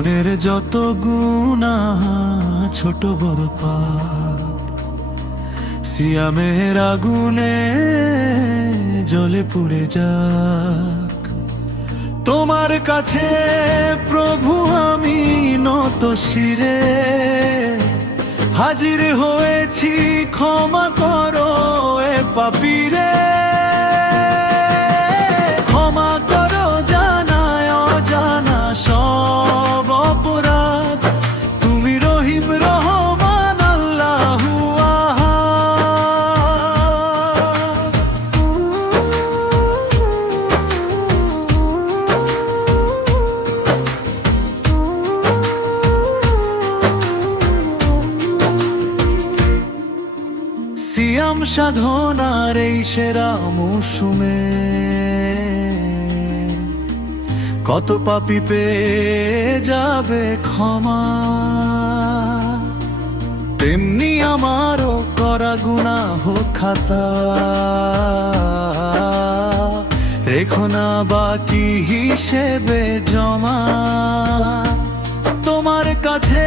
জীবনের যত গুনাহ ছোট বড় পাপ সিয়ামের আগুনে জ্বলে পুড়ে যাক। তোমার কাছে প্রভু আমি নত শিরে হাজির হয়েছি, ক্ষমা করো এ পাপীরে। ক্ষমা করো জানায় অজানা সব অপরাধ, তুমি রহিম রহমান আল্লাহু আহাদ। সিয়াম সাধনার এই সেরা মৌসুমে কত পাপী পেয়ে যাবে ক্ষমা, তেমনি আমারও করা গুনাহ খাতা রেখো না বাকি হিসেবে জমা। তোমার কাছে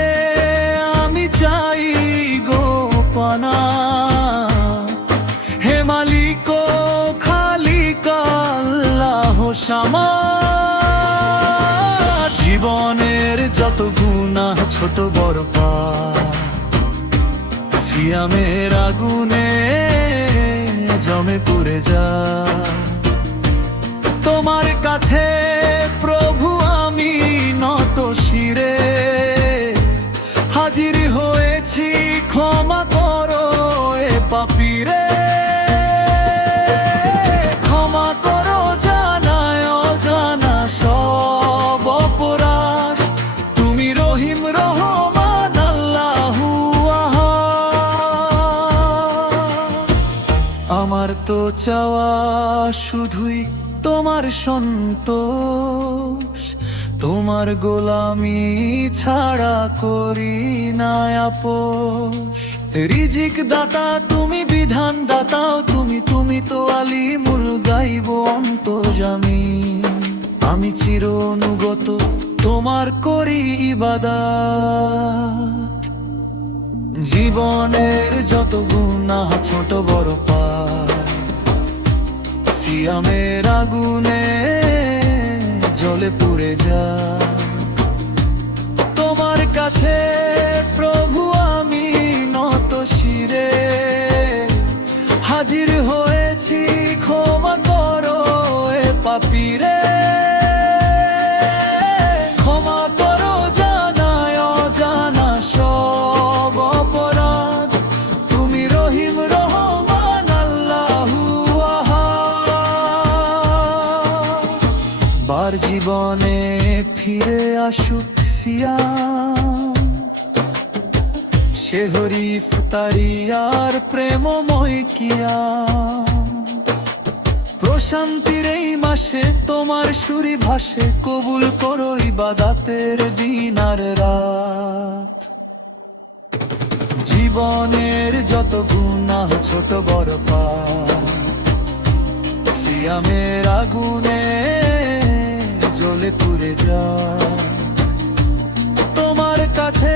আমি চাই গো পানা, হে মালিক ও খালিক আল্লাহ শামা। জীবনের যত গুনাহ ছোট বড় পাপ সিয়ামের আগুনে জমে পুড়ে যায়। তোমার কাছে প্রভু আমি নত শিরে হাজির হয়েছি, ক্ষমা করো এ পাপীরে। ক্ষমা করো জানায় অজানা সব অপরাধ, তুমি রহিম রহমান আল্লাহু আহাদ। আমার তো চাওয়া শুধুই তোমার সন্তোষ, তোমার গোলামি ছাড়া করি না আপোষ। রিজিক দাতা তুমি, বিধান দাতাও তুমি, তুমি তো আলিমুল গাইব অন্তর্যামী। আমি চির অনুগত তোমার করি ইবাদত। জীবনের যত গুনাহ ছোট বড় পাপ সিয়ামের আগুনে জ্বলে পুড়ে যায়। তোমার কাছে প্রভু আমি নত শিরে হাজির হয়েছি, ক্ষমা করো এ পাপীরে। ক্ষমা করো জানায় অজানা সব অপরাধ, তুমি রহিম রহমান আল্লাহু আহাদ। বার জীবনে ফিরে আসুক সিয়াম, সেহরি ইফতারি আর প্রেমময় কিয়াম। প্রশান্তির এই মাসে তোমার সুরি ভাসে, কবুল করো ইবাদাতের দিন আর রাত। জীবনের যত গুনাহ ছোট বড় পাপ সিয়ামের আগুনে জ্বলে পুড়ে যায়। তোমার কাছে